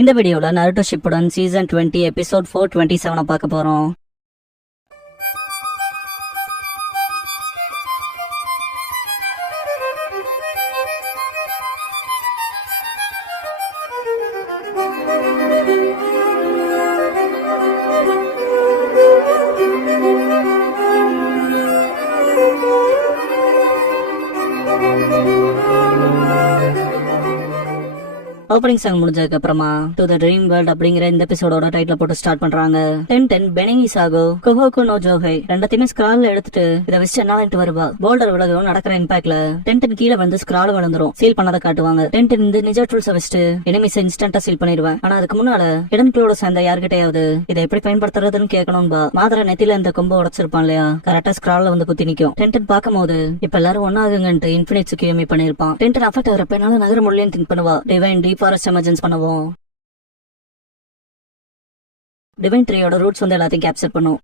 இந்த வீடியோல Naruto Shippuden season 20 episode 427 பார்க்க போறோம். ஓப்பனிங் சாங் முடிஞ்சதுக்கு அப்புறமா டு தி ட்ரீம் வேர்ல்ட் அப்படிங்கிற இந்த எபிசோடோட டைட்டில் போட்டு ஸ்டார்ட் பண்றாங்க. 10 பெனிங்கி சாகோ கொஹோகோ நோ ஜோஹை ரெண்டத்தையுமே ஸ்கிரால்ல எடுத்துட்டு இதை வச்சு என்ன வருவா. போல்டர் விலகவும் நடக்கிற இம்பாக்ட்ல 10 கீழே வந்து ஸ்கிரால் விழுந்துரும். சீல் பண்ணதை காட்டுவாங்க. 10 இந்த நிஜா டூல்ஸை வச்சுட்டு எனிமிஸ் இன்ஸ்டன்டா சீல் பண்ணிடுவேன். ஆனா அதுக்கு முன்னால இடன்களோட சேர்ந்த யார்கிட்டயாவது இதை எப்படி பயன்படுத்துறதுன்னு கேட்கணும்பா. மாதர நெத்தில இந்த கொம்பை உடச்சிருப்பான் இல்லையா, கரெக்டா ஸ்கிரால்ல வந்து குத்தி நிக்கும். 10 பார்க்கும் போது இப்ப எல்லாரும் ஒன்னாகுங்கன்ட்டு இன்ஃபினிட் சுக்கியமி பண்ணிருப்பான். 10 அஃபெக்ட் ஆகிறப்ப என்னால நகர முடியலன்னு திங்க் பண்ணுவா. டிவைன் ஃபாரஸ்ட் எமர்ஜென்ஸ் பண்ணுவோம். டிவைன் ட்ரீயோட ரூட்ஸ் வந்து எல்லாத்தையும் கேப்சர் பண்ணும்.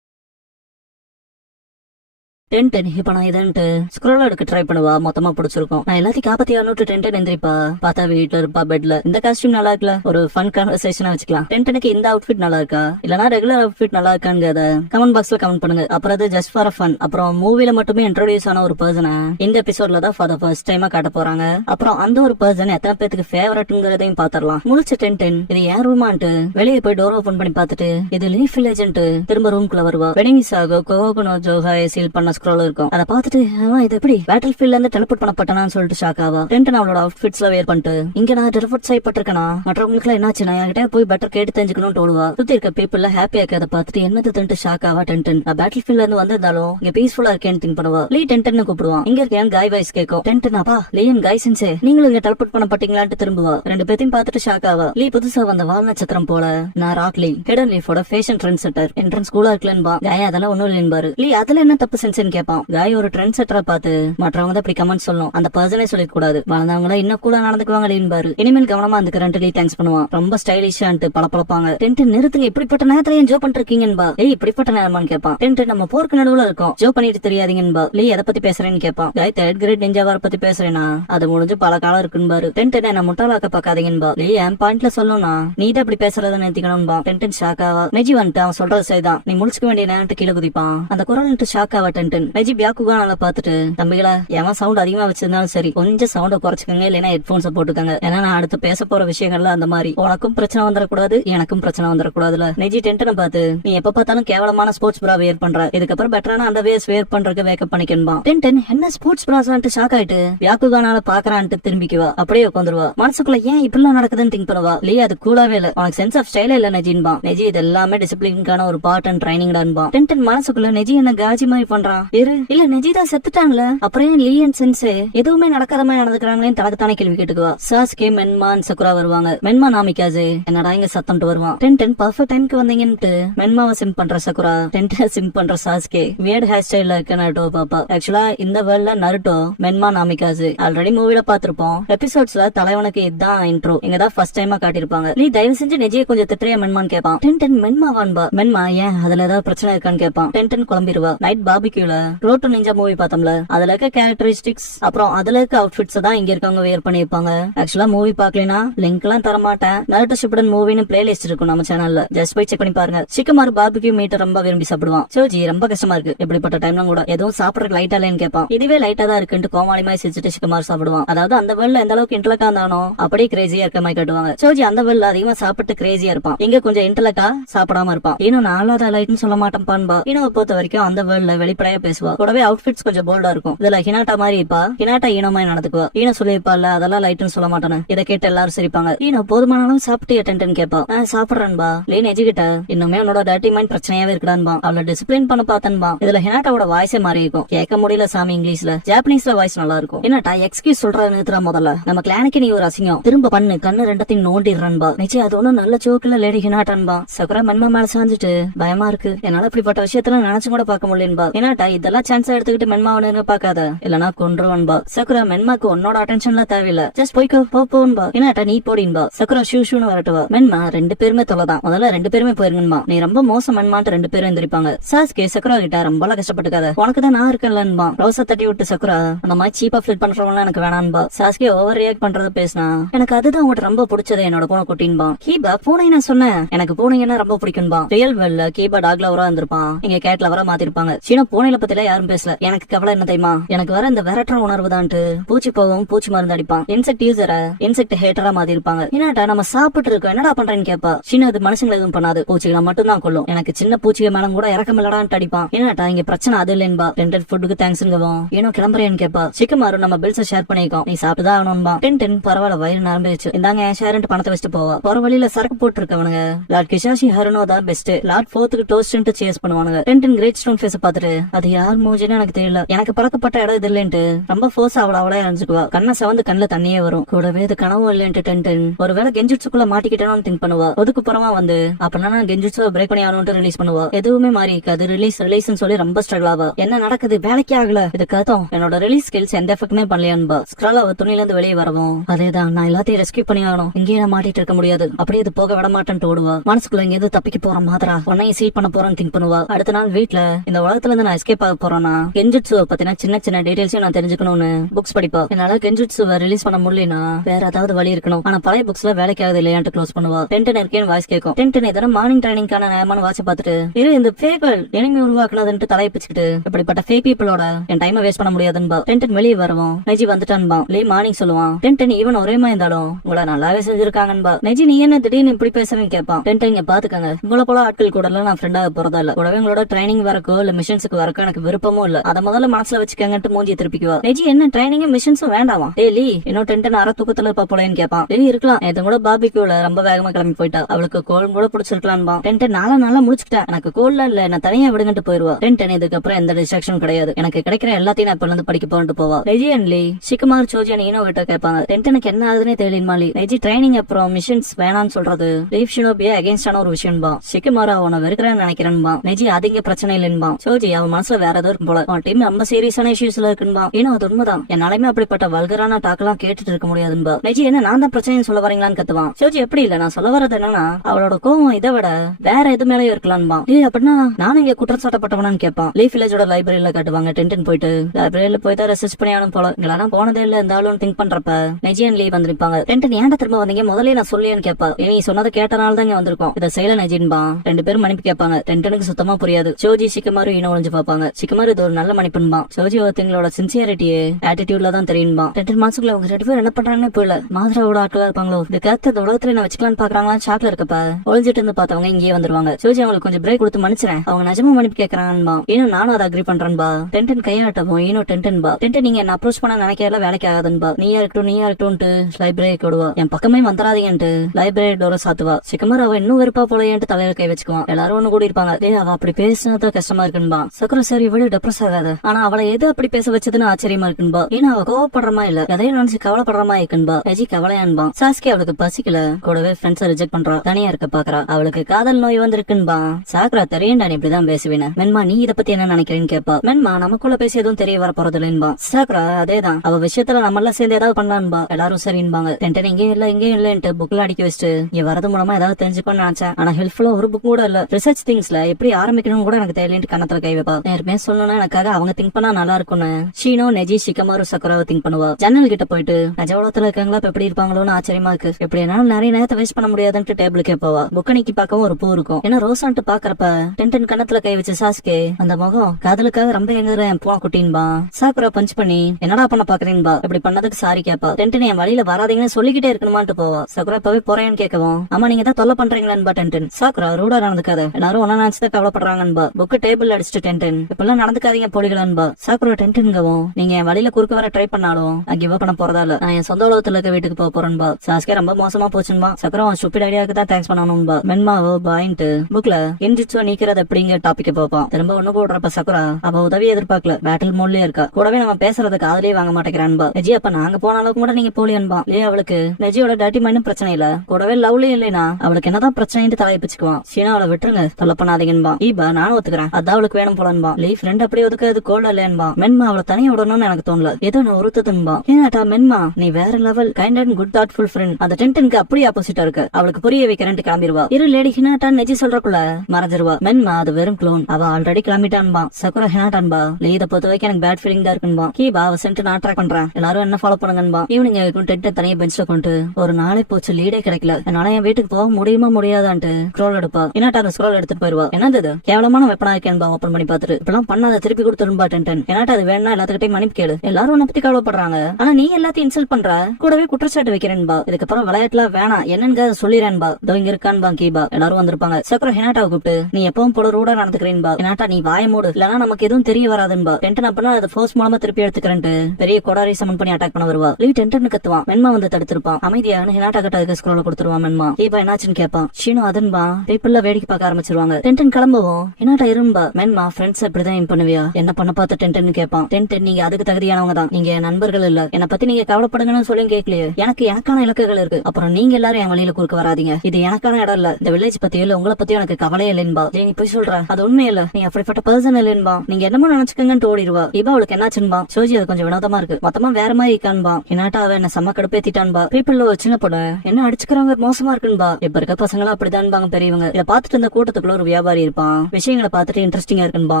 10 இப்ப நான் இதன்ட்டு ஸ்க்ரோல் எடுக்க ட்ரை பண்ணுவா. மொத்தமா பிடிச்சிருக்கும். நான் எல்லாத்தையும் காப்பாத்தியானுட்டு 10 எந்திரிப்பா. பார்த்தா வீட்டுல இருப்பா பெட்ல. இந்த காஸ்டியூம் நல்லா இருக்கல, ஒரு ஃபன் கான்வர்சேஷனா வச்சுக்கலாம். 10க்கு இந்த அவுட்ஃபிட் நல்லா இருக்கா இல்லனா ரெகுலர் அவுட்ஃபிட் நல்லா இருக்கான்னு கமெண்ட் பாக்ஸ்ல கமெண்ட் பண்ணுங்க. அப்புறம் அது ஜஸ்ட் ஃபார் ஃபன். அப்புறம் மூவில மட்டுமே இன்ட்ரோடியூஸ் ஆன ஒரு பர்சனை இந்த எபிசோட்ல தான் ஃபார் த ஃபர்ஸ்ட் டைமா காட்ட போறாங்க. அப்புறம் அந்த ஒரு பர்சன் எத்தனை பேருக்கு ஃபேவரட்ங்கிறதையும் பாத்திரலாம். முழிச்ச 10 இது ஏன் ரூமான்ட்டு வெளியே போய் டோர் ஓபன் பண்ணி பார்த்துட்டு இது லீஃப் வில்லேஜ்ன்ட்டு திரும்ப ரூம்குள்ள வருவா. வெனிங்ஸாக கோகோனோ ஜோஹாய் சீல் பண்ண ஸ்க்ரோல் இருக்கும். அதை பார்த்துட்டு இது எப்படி பேட்டில் ஃபீல்ட்ல இருந்து டெலிபோர்ட் பண்ணப்பட்டனான்னு சொல்லிட்டு ஷாக் ஆவா. 10 அவளோட அவுட்ஃபிட்ஸ்ல வேர் பண்ணிட்டு இங்க நான் டெலிபோர்ட் செய்யப்பட்டிருக்கேனா, மற்றவங்களுக்கு என்னாச்சு, நான் என்கிட்ட போய் பெட்டர் கேட்டு தெரிஞ்சுக்கணும்னு தோணுவா. சுத்தி இருக்க பீப்புள்ல ஹாப்பியா இருக்க அதை பார்த்துட்டு என்னது தின்ட்டு ஷாக் ஆவா. 10 நான் பேட்டில் ஃபீல்ட்ல இருந்து வந்திருந்தாலும் இங்க பீஸ்ஃபுல்லா இருக்கேன்னு திங்க் பண்ணுவா. லீ 10 கூப்பிடுவான். இங்க இருக்கேன் காய் வாய்ஸ் கேட்கும். 10 அப்பா லியன் காய் சென்சே நீங்களும் இங்க டெலிபோர்ட் பண்ணப்பட்டீங்களான்னு திரும்புவா. ரெண்டு பேத்தையும் பார்த்துட்டு ஷாக் ஆவா. லீ புதுசா வந்த வால் நட்சத்திரம் போல நான் ராக் லீ ஹிடன் லீஃபோட ஃபேஷன் ட்ரெண்ட் செட்டர். என்ட்ரன்ஸ் கூலா இருக்கலன்பா. காய் அதெல்லாம் ஒண்ணும் இல்லைன்னு லீ அதுல என்ன தப்பு சென்சேன்னு கேட்பான். காய் ஒரு ட்ரெண்ட் செட்டரா பார்த்து மற்றவங்க தான் இப்படி கமெண்ட் சொல்லணும், அந்த பர்சனே சொல்லிக்க கூடாது. வளர்ந்தவங்க இன்னும் கூட நடந்துக்குவாங்க பாரு. இனிமேல் கவனமா அந்த கரண்ட்லி தேங்க்ஸ் பண்ணுவான். ரொம்ப ஸ்டைலிஷான்ட்டு பளபளப்பாங்க. 10 நிறுத்துங்க, இப்படிப்பட்ட நேரத்துல ஏன் ஜோ பண்ணிருக்கீங்கன்பா. ஏய் இப்படிப்பட்ட நேரமான்னு கேட்பான். 10 நம்ம போருக்கு நடுவுல இருக்கோம், ஜோ பண்ணிட்டு தெரியாதீங்கன்பா. லீ எதை பத்தி பேசுறேன்னு கேட்பான். காய் 3rd கிரேட் நிஞ்சாவார பத்தி பேசுறேன்னா அது முடிஞ்சு பல காலம் இருக்குன்னு பாரு. 10 என்ன முட்டாளாக்க பாக்காதீங்கன்பா. லீ என் பாயிண்ட்ல சொல்லணும்னா நீ தான் இப்படி பேசுறத நிறுத்திக்கணும்பா. 10 ஷாக் ஆவா. நெஜி வந்துட்டு அவன் சொல்றது சரிதான், நீ முடிச்சுக்க வேண்டிய நேரத்து கீழே குதிப்பான். அந்த குரல் ஷாக் ஆவா. 10 நெஜி பியாக்குகானால பார்த்துட்டு தம்பிகளா எவன் சவுண்ட் அதிகமா வச்சிருந்தாலும் சரி கொஞ்சம் சவுண்ட குறைச்சுக்கங்க, இல்லைன்னா ஹெட்போன்ஸ் போட்டுக்கங்க. ஏன்னா நான் அடுத்து பேச போற விஷயங்கள்ல அந்த மாதிரி உனக்கும் பிரச்சனை வந்துடக்கூடாது எனக்கும் பிரச்சனை வந்துடக்கூடாதுல. நெஜி 10 பார்த்து நீ எப்ப பார்த்தாலும் கேவலமான ஸ்போர்ட்ஸ் பிரா வேர் பண்ற, இதுக்கப்புறம் பெட்டரான அந்த வேஸ் வேர் பண்றதுக்கு வேக்கப் பண்ணிக்கணுமா. 10 என்ன ஸ்போர்ட்ஸ் பிராஸ்ட்டு ஷாக் ஆயிட்டு வியாக்குகானால பாக்குறான்ட்டு திரும்பிக்குவா. அப்படியே உட்காந்துருவா. மனசுக்குள்ள ஏன் இப்படிலாம் நடக்குதுன்னு திங்க் பண்ணுவா. லீ அது கூடாவே இல்ல, உனக்கு சென்ஸ் ஆஃப் ஸ்டைலே இல்ல நெஜின்பா. நெஜி இது எல்லாமே டிசிப்ளின்கான ஒரு பார்ட் அண்ட் ட்ரைனிங் தான்பா. 10 மனசுக்குள்ள நெஜி என்ன காஜி மாதிரி பண்றான். இல்ல நெஜி தான் செத்துட்டான்ல, அப்புறம் லீயன் சென்சே எதுவுமே நடக்காத மாதிரி நடந்துக்கிறாங்களே தனக்கு தானே கேள்வி கேட்டுக்குவா. சாஸ்கே மென்மான் சக்குரா வருவாங்க. மென்மா நாமிக்காஜே என்னடா இங்க சத்தம்ட்டு வருவான். 10 பர்ஃபெக்ட் டைம்க்கு வந்தீங்கன்ட்டு மென்மாவை சிம் பண்ற சக்குரா 10 சிம் பண்ற சாஸ்கே வியர்ட் ஹேர் ஸ்டைல்ல இருக்க நருட்டோ பாப்பா. ஆக்சுவலா இந்த வேர்ல்ட்ல நருட்டோ மென்மா நாமிக்காஜே ஆல்ரெடி மூவில பாத்திருப்போம். எபிசோட்ஸ்ல தலைவனுக்கு இதுதான் இன்ட்ரோ, இங்கதான் ஃபர்ஸ்ட் டைமா காட்டிருப்பாங்க. நீ தயவு செஞ்சு நெஜியை கொஞ்சம் திட்டையா மென்மான்னு கேட்பான். 10 மென்மாவான்பா. மென்மா ஏன் அதுல ஏதாவது பிரச்சனை இருக்கான்னு கேட்பான். 10 குழம்பிடுவா. நைட் பார்பிக்யூல ரோட் டு நிஞ்சா மூவி பார்த்தோம்ல, அதுல இருக்க கேரக்டரிஸ்டிக்ஸ் அப்புறம் அதுல இருக்க அவுட்ஃபிட்ஸ் தான் இங்க இருக்கவங்க வேர் பண்ணிருப்பாங்க. ஆக்சுவலா மூவி பாக்கலனா லிங்க் எல்லாம் தர மாட்டேன். நருட்டோ ஷிப்புடன் மூவின்னு பிளேலிஸ்ட் இருக்கும் நம்ம சேனல்ல, ஜஸ்ட் போய் செக் பண்ணி பாருங்க. சிக்கமாரு பார்பிக்யூ மீட் ரொம்ப விரும்பி சாப்பிடுவான். சோஜி ரொம்ப கஷ்டமா இருக்கு, எப்படிப்பட்ட டைம்ல கூட எதுவும் சாப்பிடறதுக்கு லைட்டா இல்லைன்னு கேட்பான். இதுவே லைட்டா தான் இருக்குன்னு கோமாளி மாதிரி சிரிச்சுட்டு சிக்கமாரு சாப்பிடுவான். அதாவது அந்த வேர்ல்ட்ல எந்த அளவுக்கு இன்டலக்கா இருந்தானோ அப்படியே கிரேசியா இருக்க மாதிரி காட்டுவாங்க. சோஜி அந்த வேர்ல்ட்ல அதிகமா சாப்பிட்டு கிரேசியா இருப்பான், இங்க கொஞ்சம் இன்டலக்கா சாப்பிடாம இருப்பான். இன்னும் நாலாவது லைட்னு சொல்ல மாட்டேன் பான்பா. இன்னும் பொறுத்த வரைக்கும் அந்த வேர்ல்ட்ல வெளிப்படையா பேசுவா. கூடவே அவுட்ஃபிட்ஸ் கொஞ்சம் போல்டா இருக்கும். இதுல ஹினாட்டா மாதிரி இருப்பா. ஹினாட்டா ஈனமா நடந்துக்குவா. ஈன சொல்லிருப்பால அதெல்லாம் லைட்னு சொல்ல மாட்டானு. இதை கேட்டு எல்லாரும் சிரிப்பாங்க. ஈனோ போதுமான அளவு சாப்பிட்டு 10 கேட்பா. சாப்பிடுறேன்பா. லீன் எஜுகிட்ட இன்னுமே உன்னோட டர்ட்டி மைண்ட் பிரச்சனையாவே இருக்குடான்பா. அவளை டிசிப்ளின் பண்ண பார்த்தன்பா. இதுல ஹினாட்டாவோட வாய்ஸே மாறி இருக்கும், கேட்க முடியல சாமி. இங்கிலீஷ்ல ஜாப்பனீஸ்ல வாய்ஸ் நல்லா இருக்கும். என்னட்டா எக்ஸ்கியூஸ் சொல்றது நிறுத்துறா. முதல்ல நம்ம கிளானுக்கு நீ ஒரு அசிங்கம், திரும்ப பண்ணு, கண்ணு ரெண்டத்தையும் நோண்டிடுறன்பா. நிச்சயம் அது ஒண்ணும் நல்ல ஜோக்குல லேடி ஹினாட்டான்பா. சக்குரா மென்மா மேல சாஞ்சிட்டு பயமா இருக்கு, என்னால இப்படிப்பட்ட விஷயத்துல நினைச்சு கூட பார்க்க முடியலன்பா. ஹினாட்டா இதெல்லாம் சான்ஸ் எடுத்துக்கிட்டு மென்மாவனு பாக்காத இல்லனா கொன்றுவன்பா. சக்குரா மென்மாக்கு உன்னோட அட்டென்ஷன்லாம் தேவையில்ல, ஜஸ்ட் போய்க்கோ போன்பா. என்னட்டா நீ போடின்பா. சக்குரா ஷூன்னு வரட்டுவா. மென்மா 2 பேருமே தொலைதான், முதல்ல 2 பேருமே போயிருங்கன்பா. நீ ரொம்ப மோசம் மென்மான்ட்டு 2 பேரும் எந்திரிப்பாங்க. சாஸ்கே சக்குரா கிட்ட ரொம்ப கஷ்டப்பட்டுக்காத, உனக்கு தான் நான் இருக்கேன்லன்பா. ரோஸா தட்டி விட்டு சக்குரா அந்த மாதிரி சீப்பா ஃபில் பண்றவங்க எனக்கு வேணான்பா. சாஸ்கே ஓவர் ரியாக்ட் பண்றத பேசினா எனக்கு அதுதான் உங்கள்கிட்ட ரொம்ப பிடிச்சது என்னோட பூனை குட்டின்பா. கீபா பூனை நான் சொன்னேன், எனக்கு பூனைங்கன்னா ரொம்ப பிடிக்கும்பா. ரியல் வெல்ல கீபா டாக் லவரா இருந்திருப்பான், இங்க கேட் லவரா மாத்திருப்பாங்க. சீனா பூனையில பத்தில யாரும் பேசல. எனக்கு கவலை என்ன தெரியுமா, எனக்கு வர இந்த விரட்டுற உணர்வு தான்ட்டு பூச்சி போகவும் பூச்சி மருந்து அடிப்பான். இன்செக்ட் யூசர இன்செக்ட் ஹேட்டரா மாத்தி இருப்பாங்க. என்னடா நம்ம சாப்பிட்டு இருக்கோம் என்னடா பண்றேன்னு கேப்பா. சீனா அது மனுஷங்களை எதுவும் பண்ணாது, பூச்சிகளை மட்டும் தான் கொள்ளும். எனக்கு சின்ன பூச்சிக மேலும் கூட இறக்கம் இல்லடான்னு அடிப்பான். என்னடா இங்க பிரச்சனை அது இல்லைன்பா. டென்டர் ஃபுட்டுக்கு தேங்க்ஸ்ங்கவும் ஏனோ கிளம்புறேன்னு கேப்பா. சிக்கமாரு நம்ம பில்ஸை ஷேர் பண்ணிக்கோ, நீ சாப்பிட்டுதான் ஆகணும்பா. டென் பரவாயில்ல வயிறு நரம்பிடுச்சு, இந்தாங்க ஷேர்ன்ட்டு பணத்தை வச்சுட்டு போவா. போற வழியில சரக்கு போட்டு இருக்கவனுங்க லார்ட் கிஷாஷி ஹருனோ தான் பெஸ்ட், லார்ட் ஃபோர்த்துக்கு டோஸ்ட் சேஸ் பண்ணுவானுங்க. டென்டன் கிரேட் ஸ்டோன் ஃபேஸ் பாத்துட்டு அது யார் மூஞ்சின்னு எனக்கு தெரியல, எனக்கு பழக்கப்பட்ட இடம் இது இல்லைன்ட்டு ரொம்ப ஃபோர்ஸ் அவளா இறஞ்சுக்குவா. கண்ணை சவந்து கண்ணுல தண்ணியே வரும். கூடவே இது கனவும் இல்லைன்ட்டு டென்டன் ஒருவேளை கெஞ்சுட்சுக்குள்ள மாட்டிக்கிட்டேன்னு திங்க் பண்ணுவா. ஒதுக்குப்புறமா வந்து அப்படின்னா நான் கெஞ்சுட்சுவை பிரேக் பண்ணி ஆகணும்னு ரிலீஸ் பண்ணுவா. எதுவுமே மாறி இருக்காது. ரிலீஸ் சொல்லி ரொம்ப ஸ்ட்ரகிள் ஆவா. என்ன நடக்குது, வேலைக்கே ஆகல, இதுக்கு அர்த்தம் என்னோட ரிலீஸ் ஸ்கில்ஸ் எந்த எஃபெக்ட்டுமே பண்ணலையான்பா. ஸ்க்ரால் அவ துணில இருந்து வெளியே வரவும் அதேதான் நான் எல்லாத்தையும் ரெஸ்கியூ பண்ணி ஆகணும், இங்கேயே நான் மாட்டிட்டு இருக்க முடியாது, அப்படியே இது போக விட மாட்டேன்ட்டு ஓடுவா. மனசுக்குள்ள எங்கேயாவது தப்பிக்க போற மாதிரா உன்னையும் சீல் பண்ண போறேன்னு திங்க் பண்ணுவா. அடுத்த நாள் வீட்டுல இந்த உலகத்துல இருந்து நான் எஸ்கேப் ஆக போறேன்னா கெஞ்சுட்சுவை பத்தின சின்ன சின்ன டீடைல்ஸையும் நான் தெரிஞ்சுக்கணும்னு புக்ஸ் படிப்பா. என்னால கெஞ்சுட்சுவை ரிலீஸ் பண்ண முடியலனா வேற ஏதாவது வழி இருக்கணும், ஆனா பழைய புக்ஸ்ல வேலைக்கு ஆகுது இல்லையான்ட்டு க்ளோஸ் பண்ணுவா. டென்டன் இருக்கேன்னு வாய்ஸ் கேட்கும். டென்டன் இதெல்லாம் மார்னிங் ட்ரைனிங்கான நேரமான வாட்ச பாத்துட்டு இந்த ஃபேக்கள் எனிமி உருவாக்குனதுன்ட்டு தலையை பிச்சுக்கிட்டு இப்படிப்பட்ட ஃபேக் பீப்பிளோட என் டைமை வேஸ்ட் பண்ண முடியாதுன்பா. டென்டன் வெளியே வரவும் நெஜி வந்துட்டான்பா. லே மார்னிங் சொல்லுவான். டென்டன் ஈவன் ஒரே மாதிரி இருந்தாலும் உங்களை நல்லாவே செஞ்சிருக்காங்கன்பா. நெஜி நீ என்ன திடீர்னு இப்படி பேசுறேன்னு கேட்பான். டென்டன் இங்க பாத்துக்கங்க, உங்களை போல ஆட்கள் கூட நான் ஃப்ரெண்டாக போறதா இல்ல, கூடவே உங்களோட ட்ரைனிங் வரக்கோ இல்ல மிஷன்ஸுக்கு வரக்கோ எனக்கு விருப்பமும் இல்ல, அத முதல்ல மனசுல வச்சுக்கங்கட்டு மூஞ்சி திருப்பிக்குவா. நெஜி என்ன ட்ரைனிங்கும் மிஷன்ஸும் வேண்டாமா? டெய்லி இன்னும் டென்டன் அரை தூக்கத்துல இருப்பா போலேன்னு கேட்பான். டெய்லி இருக்கலாம், இது கூட பாபிக்யூல ரொம்ப வேகமா கிளம்பி போயிட்டா, அவளுக்கு கோல் கூட பிடிச்சிருக்கலான்பா. டென்டன் நல்லா முடிச்சுக்கிட்டேன், எனக்கு கோல்ல இல்ல நான் தனியா விடுங்கட்டு போயிருவா. டென்டன் இதுக்கப்புறம் எந்த டிஸ்ட்ராக்ஷனும் கிடையாது, எனக்கு கிடைக்கிற எல்லாத்தையும் நான் இப்ப இருந்து படிக்க போறேன்ட்டு போவா. நெஜி அண்ட் லீ சிக்குமார் சோஜியன் ஈனோ கிட்ட கேட்பாங்க. டென்டனுக்கு என்ன ஆகுதுன்னே தெரியலமா. நெஜி ட்ரைனிங் அப்புறம் மிஷன்ஸ் வேணான்னு சொல்றது லீவ் ஷினோபியா அகைன்ஸ்டான ஒரு விஷயம்பா. சிக்குமார் அவனை வெறுக்கிறேன்னு நினைக்கிறேன்பா. நெஜி அதிக பிரச்சனை இல்லைன்பா. சோஜி அவன் மனசுல வேற ஏதோ இருக்கும் போல, அவன் டீம் ரொம்ப சீரியஸான இஷ்யூஸ்ல இருக்குன்பா. ஏன்னா அது உண்மைதான், என்னாலுமே அப்படிப்பட்ட வல்கரான டாக்கெல்லாம் கேட்டுட்டு இருக்க முடியாதுன்பா. நெஜி என்ன நான் தான் பிரச்சனை சொல்ல வரீங்களான்னு கத்துவான். சோஜி எப்படி இல்ல, நான் சொல்ல வரது என்னன்னா அவளோட கோவம் இதை விட வேற எது மேலயும் இருக்கலாம்பா. அப்படின்னா நானும் இங்க குற்றச்சாட்டப்பட்டவனான்னு கேட்பான். லீஃப் வில்லேஜோட லைப்ரரியில காட்டுவாங்க. டென்டன் போயிட்டு லைப்ரரியில போய் தான் ரெசர்ச் பண்ணி ஆனும் போல, இங்கெல்லாம் போனதே இல்ல இருந்தாலும் திங்க் பண்றப்ப நெஜி அண்ட் லீ வந்திருப்பாங்க. டென்டன் ஏன்டா திரும்ப வந்தீங்க, முதல்ல நான் சொல்லியேன்னு கேட்பா. நீ சொன்னதை கேட்டனால தான் இங்க வந்திருக்கோம், இதை செய்யல நெஜின்பா. 2 பேரும் மன்னிப்பு கேட்பாங்க. டென்டனுக்கு சுத்தமா புரியாது. சோஜி சிக்குமாரு இன்னும் ஒழிஞ்சு பாப்பாங்க. சிக்குமாரு இது ஒரு நல்ல மன்னிப்புன்பா. சோஜி ஒருத்தங்களோட சின்சியாரிட்டியே ஆட்டிடியூட்ல தான் தெரியும்பா. டென்டன் மனசுக்குள்ள அவங்க 2 பேரும் என்ன பண்றாங்கன்னு போயில மாதிராவோட ஆட்களா இருப்பாங்களோ, இந்த கேத்த உலகத்துல என்ன வச்சுக்கலான்னு பாக்குறாங்களா ஷாக்ல இருக்கப்ப ஒழிஞ்சிட்டு இருந்து பார்த்தவங்க இங்கே வந்துருவாங்க. சோஜி அவங்களுக்கு கொஞ்சம் பிரேக் கொடுத்து மன்னிச்சிரேன், அவங்க நிஜமா மன்னிப்பு கேட்கறாங்கன்பா. இன்னும் நானும் அதை அக்ரி பண்றேன்பா. டென்டன் கையாட்டவும் இன்னும் டென்டன்பா. டென்டன் நீங்க என்ன அப்ரோச் பண்ண நினைக்கிறல வேலைக்கு ஆகாதுன்பா. நீயா இருக்கட்டும்ட்டு லைப்ரரி கொடுவா. என் பக்கமே வந்துடாதீங்கன்ட்டு லைப்ரரி டோரை சாத்துவா. சிக்கமார் அவ இன்னும் வெறுப்பா போலையன்ட்டு தலையில கை வச்சுக்குவான். எல்லாரும் ஒண்ணு கூடி இருப்பாங்க. அவ அப்படி பேசினதான் கஷ்டமா இருக்குன்பா. சக்கர சரி இவ்வளவு டெப்ரஸ் ஆகாத, ஆனா அவளை எது அப்படி பேச வச்சதுன்னு ஆச்சரியமா இருக்குன்பா. ஏன்னா அவ கோவப்படுறமா இல்ல எதையும் நினைச்சு கவலைப்படுறமா இருக்குன்பா. நெஜி கவலையான்பா. சாஸ்கி அவளுக்கு பசிக்கல, கூடவே ஃப்ரெண்ட்ஸை ரிஜெக்ட் பண்றா, தனியா இருக்க பாக்குறா. அவளுக்கு காதல் நோய் வந்திருக்குன்பா. சாக்ரா தெரியண்டா நீ இப்படிதான் பேசுவேன். மென்மா நீ இதை பத்தி என்ன நினைக்கிறேன்னு கேப்பா. மென்மா நமக்குள்ள பேசி எதுவும் தெரிய வர போறது இல்லைன்பா. சாக்ரா அதேதான், அவ விஷயத்துல நம்ம எல்லாம் சேர்ந்து ஏதாவது பண்ணலான்பா. எல்லாரும் சரின்பாங்க. டென்டன் இங்கேயும் இல்லைன்ட்டு புக்ல அடிக்க வச்சுட்டு இங்க வரது மூலமா ஏதாவது தெரிஞ்சுக்கணும்னு நினைச்சேன், ஆனா ஹெல்ப்ஃபுல்லா ஒரு புக் கூட இல்ல. ரிசர்ச் திங்ஸ்ல எப்படி ஆரம்பிக்கணும் கூட எனக்கு தெரியலன்ட்டு கண்ணத்துல கை வைப்பா. நேர்மே சொல்லணும்னா எனக்காக அவங்க திங்க் பண்ணா நல்லா இருக்கும்னு ஷீனோ நெஜி சிக்கமாரு சக்கராவை திங்க் பண்ணுவா. ஜன்னல் கிட்ட போயிட்டு நிஜ உலகத்துல இருக்காங்களா எப்படி இருப்பாங்களோன்னு ஆச்சரியமா இருக்கு, எப்படி என்னாலும் நிறைய நேரத்தை வேஸ்ட் பண்ண முடியாதுன்ட்டு டேபிளுக்கே போவா. புக்கனிக்கு பார்க்கவும் ஒரு பூ இருக்கும். ஏன்னா ரோசான்ட்டு பாக்குறப்ப டென்டன் கண்ணத்துல கை வச்சு சாஸ்கே அந்த முகம் காதலுக்காக ரொம்ப எங்க என் பூ குட்டின்பா. சாக்குரா பஞ்ச் பண்ணி என்னடா பண்ண பாக்குறீன்பா. இப்படி பண்ணதுக்கு சாரி கேப்பா. டென்டன் என் வழியில வராதீங்கன்னு சொல்லிக்கிட்டே இருக்கணுமான்ட்டு போவா. சக்குரா இப்பவே போறேன்னு கேட்கவும் ஆமா நீங்க தான் தொல்லை பண்றீங்களா டென்டன். சாக்குரா ரூடா நடந்துக்காத, எல்லாரும் ஒன்னா நினைச்சுதான் கவலைப்படுறாங்கன்பா. புக்கு டேபிள் அடிச்சுட்டு டென்டன் இப்பெல்லாம் நடந்துக்காதீங்க போலிகளான்பா. சாக்குரா டென்டன்கவும் நீங்க என் வழியில குறுக்க வர ட்ரை பண்ணாலும் நான் கிவ் அப் பண்ண போறதா இல்ல, நான் என் சொந்த உலகத்துல இருக்க வீட்டுக்கு போக போறேன்பா. சாஸ்கே ரொம்ப மோசமா போச்சுன்பா. சக்குரா ஸ்டூபிட் ஐடியாவுக்கு தான் தேங்க்ஸ் பண்ணணும்பா. மென்மாவோ பாயிண்ட் புக்ல இன்ஜிச்சோ நீக்கிறது அப்படிங்கிற டாபிக் போப்பான். திரும்ப ஒண்ணு போடுறப்ப சக்குரா அவ உதவி எதிர்பார்க்கல, பேட்டில் மோட்லயே இருக்கா. கூடவே நம்ம பேசுறதுக்கு அதுலயே வாங்க மாட்டேங்கிறான்பா. நெஜி அப்ப நாங்க போன அளவுக்கு கூட நீங்க போலியன்பா. ஏ அவளுக்கு நெஜியோட டர்ட்டி மைண்டும் பிரச்சனை இல்ல, கூடவே லவ்லயும் இல்லைனா அவளுக்கு என்னதான் பிரச்சனை தலையை பிச்சுக்குவான். சீனா அவளை விட்டுருங்க, தொல்லை பண்ணாதீங்கன்பா. ஈபா நானும் ஒத்துக்கிறேன், அதான் அவளுக்கு வேணும் போலன்பா. லீஃப் ஃப்ரெண்ட் அப்படியே ஒதுக்காது கோல்டா இல்லையன்பா. மென்மா அவளை தனியா விடணும்னு எனக்கு தோணல, ஏதோ நான் உறுத்துதுன்பா. ஏன்னாட்டா மென்மா நீ வேற level kind and good thoughtful friend. அந்த டென்டனுக்கு அப்படியே ஆப்போசிட்டா இருக்கு. அவளுக்கு புரிய வைக்கிறேன்ட்டு கிளம்பிடுவா. இரு லேடி ஹினாட்டா நெஜி சொல்றக்குள்ள மறைஞ்சிருவா. மென்மா அது வெறும் க்ளோன், அவ ஆல்ரெடி கிளம்பிட்டான்பா. சக்குரா ஹினாட்டான்பா லீ இதை பொறுத்த வரைக்கும் எனக்கு பேட் ஃபீலிங் தான் இருக்குன்பா. கீபா அவ சென்ட் நான் ட்ராக் பண்றேன், எல்லாரும் என்ன ஃபாலோ பண்ணுங்கன்பா. ஈவினிங் டென்ட் தனியா பெஞ்ச்ல கொண்டு ஒரு நாளை போச்சு, லீடே கிடைக்கல, என்னால என் வீட்டுக்கு போக முடியுமா முடியாதான்ட்டு ஸ்க்ரோல் எடுப்பா. ஹினாட்டா அந்த ஸ்க்ரோல் எடுத்துட்டு போயிருவா. என்னது கேவலமான வெப்பனா இருக்கேன்பா. ஓபன் பண்ணி பாத்துட்டு இப்பெல்லாம் பண்ணாத திருப்பி கொடுத்துரும்பா டென்டன். ஹினாட்டா அது வேணா எல்லாத்துக்கிட்டையும் மன்னிப்பு கேளு, எல்லாரும் உன்னை பத்தி கவலைப்படுறாங்க, ஆனா நீ எல்லாத்தையும் இன்சல்ட் பண்ற, கூடவே குற்றச்சாட்டு வைக்கிறேன்பா. இதுக்கப்புறம் விளையாட்டுலாம் வேணாம், என்னன்னு சொல்லிடுறேன்பா. இதோ இங்க இருக்கான்பா கீபா. எல்லாரும் வந்திருப்பாங்க. சக்கர ஹினாட்டாவை கூப்பிட்டு நீ எப்பவும் போல ரூடா நடந்துக்கிறேன்பா. ஹினாட்டா நீ வாய மூடு, இல்லனா நமக்கு எதுவும் தெரிய வராதுன்பா. டென்டன் அப்படின்னா அது ஃபோர்ஸ் மூலமா திருப்பி எடுத்துக்கிறேன்ட்டு பெரிய கொடாரி சமன் பண்ணி அட்டாக் பண்ண வருவா. லீ டென்டன் கத்துவான். மென்மா வந்து தடுத்திருப்பான். அமைதியான ஹினாட்டா கிட்ட அதுக்கு ஸ்க்ரோல கொடுத்துருவான். மென்மா கீபா என்னாச்சுன்னு கேட்பான். ஷீனோ அதன்பா பீப்புள்ல வேடிக்கை பார்க்க ஆரம்பிச்சிருவாங்க. டென்டன் கிளம்பவும் ஹினாட்டா இரும்பா. மென்மா ஃப்ரெண்ட்ஸ் இப்படிதான் ஏம் பண்ணுவியா, என்ன பண்ண பார்த்து டென்டன் கேட்பான். டென்டன் நீங்க அதுக்கு தகுதியானவங்க தான், நீங்க நண்பர்கள் இல்ல, என்ன பத்தி நீங்க கவலைப்படுங்கன்னு சொல்லி கேட்கலையே, எனக்கு எனக்கான இலக்குகள் இருக்கு, அப்புறம் நீங்க எல்லாரும் என் வழியில குறுக்க வராதீங்க, இது எனக்கான இடம் இல்ல, இந்த வில்லேஜ் பத்தியோ இல்ல உங்களை பத்தியும் எனக்கு கவலையே இல்லைன்பா. நீ போய் சொல்ற அது உண்மை இல்ல, நீங்க அப்படிப்பட்ட பர்சன் இல்லைன்பா, நீங்க என்னமோ நினைச்சுக்கங்கன்னு ஓடிடுவா. இப்ப அவளுக்கு என்னாச்சுன்பா. சோஜி அது கொஞ்சம் வினோதமா இருக்கு, மொத்தமா வேற மாதிரி இருக்கான்பா. ஹினாட்டா அவ என்ன செம்ம கடுப்பேத்திட்டான்பா. பீப்புள்ல ஒரு சின்ன பொண்ணு என்ன அடிச்சுக்கிறவங்க மோசமா இருக்குன்பா. இப்ப இருக்க பசங்களா அப்படிதான்பாங்க பெரியவங்க. இத பாத்துட்டு இருந்த கூட்டத்துக்குள்ள ஒரு வியாபாரி இருப்பான். விஷயங்களை பாத்துட்டு இன்ட்ரெஸ்டிங்கா இருக்குன்பா.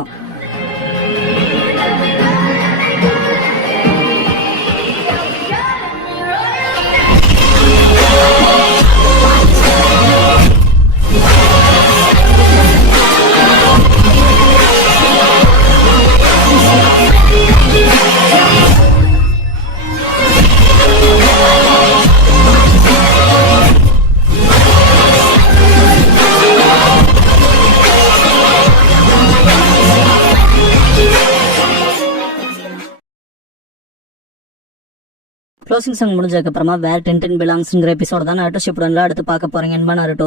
க்ளோசிங் சாங் முடிஞ்சதுக்கு அப்புறமா வேர் டென்டன் பிலாங்ஸ்ங்கிற எபிசோட தான் நருட்டோ ஷிப்புடன்ல அடுத்து பார்க்க போறீங்க. நருட்டோ